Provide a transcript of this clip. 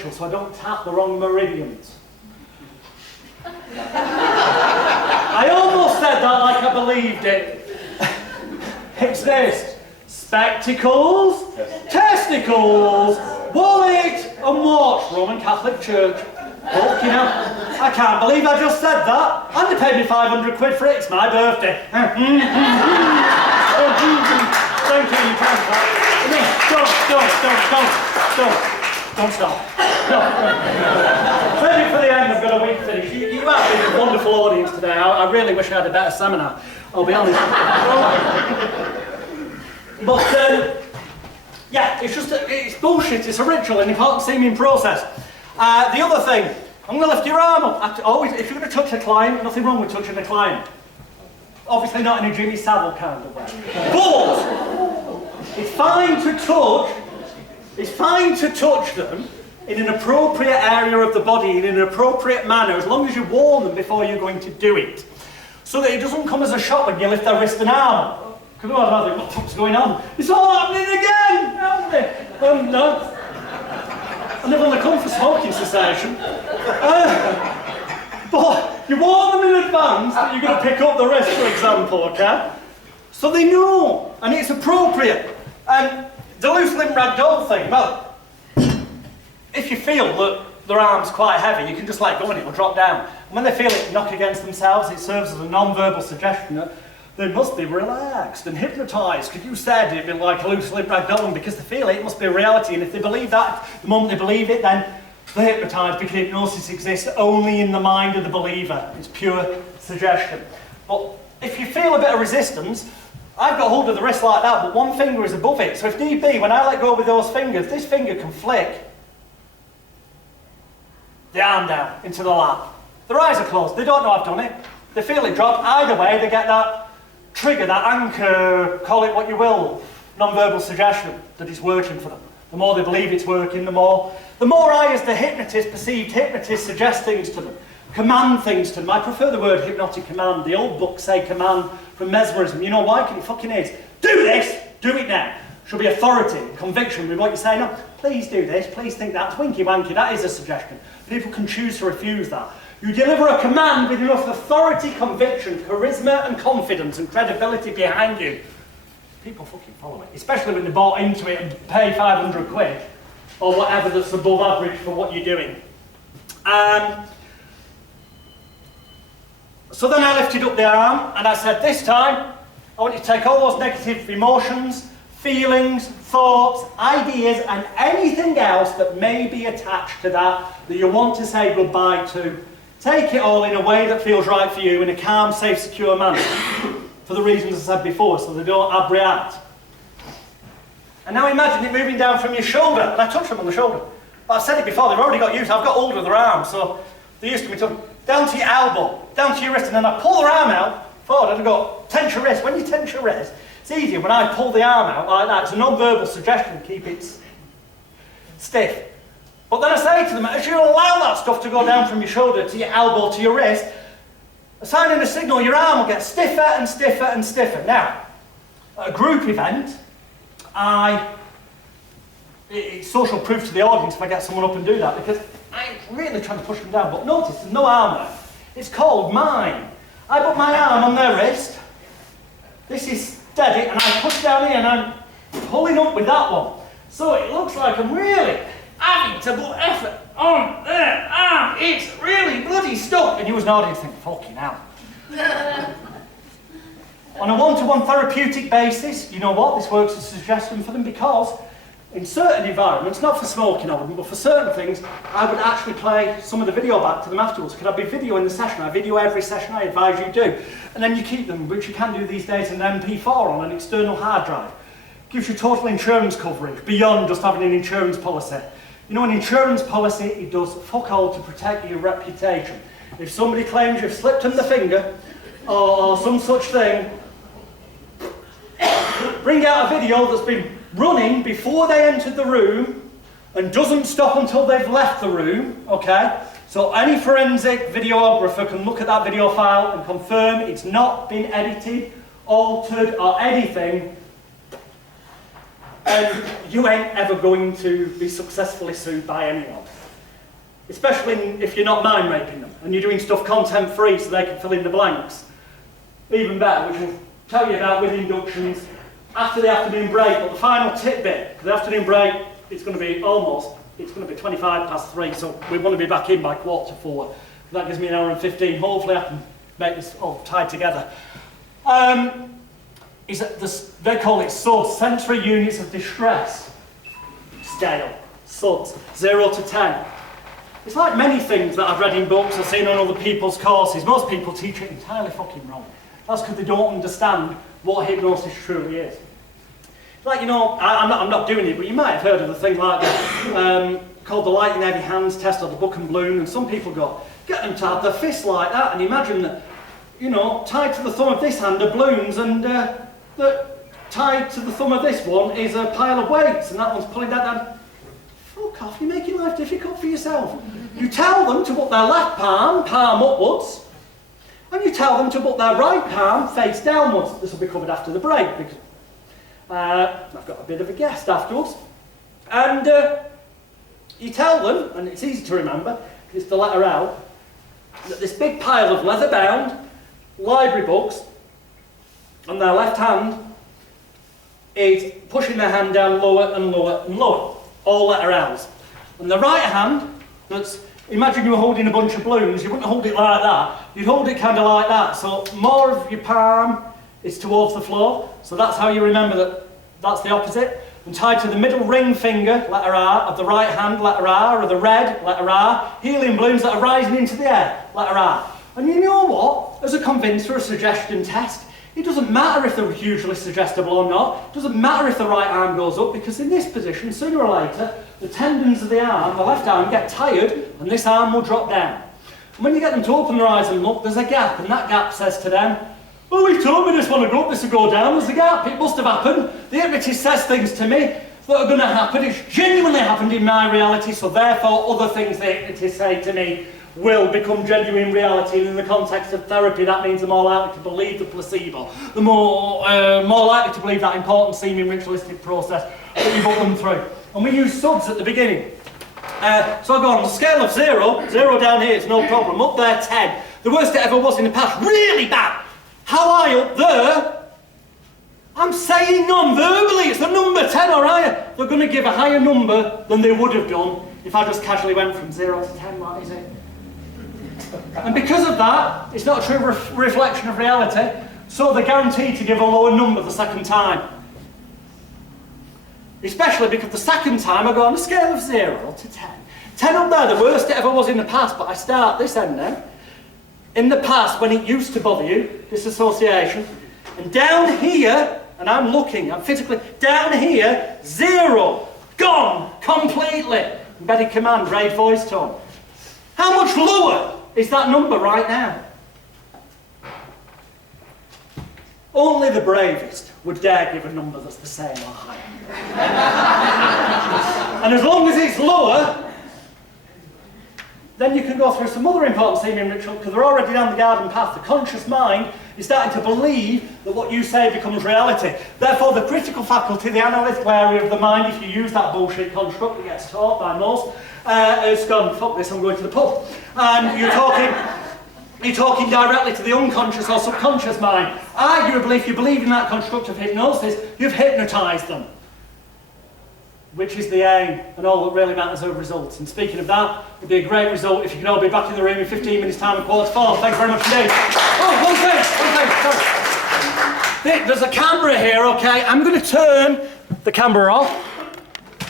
ritual so I don't tap the wrong meridians. I almost said that like I believed it. It's this. Spectacles, testicles, wallet and watch. Roman Catholic Church. Fucking hell. I can't believe I just said that. And they paid me 500 quid for it. It's my birthday. Thank you, you can stop. Don't stop. No. Save it for the end, I've got a week to finish. You have been a wonderful audience today. I really wish I had a better seminar, I'll be honest. But, yeah, it's bullshit, it's a ritual, and you can't see me in process. The other thing, I'm going to lift your arm up. Always, if you're going to touch a client, nothing wrong with touching a client. Obviously not in a Jimmy Savile kind of way. But, it's fine to touch them in an appropriate area of the body, in an appropriate manner, as long as you warn them before you're going to do it. So that it doesn't come as a shock when you lift their wrist and arm. Come on, what the fuck's going on? It's all happening again! Help me! No. And they've only come for smoking cessation. But you warn them in advance that you're going to pick up the wrist, for example, okay? So they know, and it's appropriate. And the loose limb ragdoll thing, well, if you feel that their arm's quite heavy, you can just let go and it'll drop down. And when they feel it knock against themselves, it serves as a non-verbal suggestion that they must be relaxed and hypnotised. Because you said it'd be like a loose limb ragdoll, because they feel it, it must be a reality. And if they believe that, the moment they believe it, then they're hypnotised, because hypnosis exists only in the mind of the believer. It's pure suggestion. But if you feel a bit of resistance, I've got hold of the wrist like that, but one finger is above it. So if need be, when I let go with those fingers, this finger can flick the arm down into the lap. Their eyes are closed. They don't know I've done it. They feel it drop. Either way, they get that trigger, that anchor, call it what you will, non-verbal suggestion that it's working for them. The more they believe it's working, the more I, as the hypnotist, perceived hypnotist, suggest things to them, command things to them. I prefer the word hypnotic command. The old books say command from mesmerism. You know why? Because it fucking is. Do this! Do it now! Should be authority, conviction with what you say. No, please do this, please think that. Winky wanky, that is a suggestion. People can choose to refuse that. You deliver a command with enough authority, conviction, charisma and confidence and credibility behind you. People fucking follow it, especially when they're bought into it and pay 500 quid or whatever that's above average for what you're doing. So then I lifted up the arm and I said, this time I want you to take all those negative emotions, feelings, thoughts, ideas and anything else that may be attached to that you want to say goodbye to. Take it all in a way that feels right for you in a calm, safe, secure manner. For the reasons I said before, so they don't abreact. And now imagine it moving down from your shoulder. And I touched them on the shoulder. But I've said it before, they've already got used. I've got hold of their arm, so they're used to me talking. Down to your elbow, down to your wrist, and then I pull their arm out forward and I go, tense your wrist. When you tense your wrist, it's easier when I pull the arm out like that. It's a non-verbal suggestion to keep it stiff. But then I say to them, as you allow that stuff to go down from your shoulder to your elbow to your wrist, assigning a signal, your arm will get stiffer and stiffer and stiffer. Now, at a group event, it's social proof to the audience if I get someone up and do that, because I'm really trying to push them down. But notice, there's no arm there. It's called mine. I put my arm on their wrist. This is steady, and I push down here, and I'm pulling up with that one. So it looks like I'm really having to put effort on their arm. It's really bloody stuck. And you as an audience think, fucking hell. On a one-to-one therapeutic basis, you know what? This works as a suggestion for them, because in certain environments, not for smoking I wouldn't, but for certain things, I would actually play some of the video back to them afterwards. Could I be videoing the session? I video every session, I advise you do. And then you keep them, which you can do these days, in an MP4 on an external hard drive. Gives you total insurance coverage, beyond just having an insurance policy. You know, an insurance policy, it does fuck all to protect your reputation. If somebody claims you've slipped on the finger, or some such thing, bring out a video that's been running before they entered the room and doesn't stop until they've left the room, okay? So any forensic videographer can look at that video file and confirm it's not been edited, altered or anything, and you ain't ever going to be successfully sued by anyone. especially if you're not mind raping them and you're doing stuff content free so they can fill in the blanks. Even better, which we'll tell you about with inductions after the afternoon break. But the final tidbit, for the afternoon break, it's going to be 3:25, so we want to be back in by 3:45. That gives me an hour and 15. Hopefully I can make this all tied together. They call it SUDS, sensory units of distress scale. SUDS, 0 to 10. It's like many things that I've read in books, I've seen on other people's courses. Most people teach it entirely fucking wrong. That's because they don't understand what hypnosis truly is. Like, you know, I'm not doing it, but you might have heard of the thing like that, called the light in heavy hands test or the book and balloon, and some people go, get them to have their fists like that, and imagine that, you know, tied to the thumb of this hand are balloons, and tied to the thumb of this one is a pile of weights, and that one's pulling that down. Fuck off, you're making life difficult for yourself. You tell them to put their left palm upwards, and you tell them to put their right palm face downwards. This will be covered after the break, because I've got a bit of a guest afterwards. And you tell them, and it's easy to remember, it's the letter L, that this big pile of leather-bound library books on their left hand is pushing their hand down lower and lower and lower, all letter L's. And the right hand, imagine you were holding a bunch of balloons, you wouldn't hold it like that, you'd hold it kind of like that, so more of your palm is towards the floor, so that's how you remember that that's the opposite. And tied to the middle ring finger, letter R, of the right hand, letter R, or the red, letter R, helium balloons that are rising into the air, letter R. And you know what? As a convince or a suggestion test, it doesn't matter if they're hugely suggestible or not, it doesn't matter if the right arm goes up, because in this position, sooner or later, the tendons of the arm, the left arm, get tired, and this arm will drop down. And when you get them to open their eyes and look, there's a gap, and that gap says to them, well, we've told me this one will go up, this will go down, there's a gap, it must have happened. The hypnotist says things to me that are going to happen, it's genuinely happened in my reality, so therefore other things the hypnotists say to me will become genuine reality, and in the context of therapy that means they're more likely to believe the placebo, they're more likely to believe that important seeming ritualistic process that you put them through. And we use SUDS at the beginning. So I go on the scale of 0 down here, it's no problem, up there 10. The worst it ever was in the past, really bad. How high up there? I'm saying non-verbally, it's the number 10 or higher. They're going to give a higher number than they would have done if I just casually went from 0 to 10, what is it? And because of that, it's not a true reflection of reality, so they're guaranteed to give a lower number the second time. Especially because the second time I go on a scale of 0 to 10. 10 up there, the worst it ever was in the past, but I start this end now. In the past, when it used to bother you, disassociation, and down here, and I'm looking, I'm physically, down here, 0, gone, completely. Embedded command, raised voice tone. How much lower is that number right now? Only the bravest would dare give a number that's the same or higher. And as long as it's lower, then you can go through some other important seeming ritual, because they're already down the garden path. The conscious mind is starting to believe that what you say becomes reality. Therefore, the critical faculty, the analytical area of the mind, if you use that bullshit construct that gets taught by most, has gone, fuck this, I'm going to the pub. And you're talking directly to the unconscious or subconscious mind. Arguably, if you believe in that construct of hypnosis, you've hypnotised them. Which is the aim, and all that really matters are results. And speaking of that, it would be a great result if you can all be back in the room in 15 minutes' time at 4:45. Thanks very much indeed. Oh, one thing, sorry. There's a camera here, okay? I'm going to turn the camera off.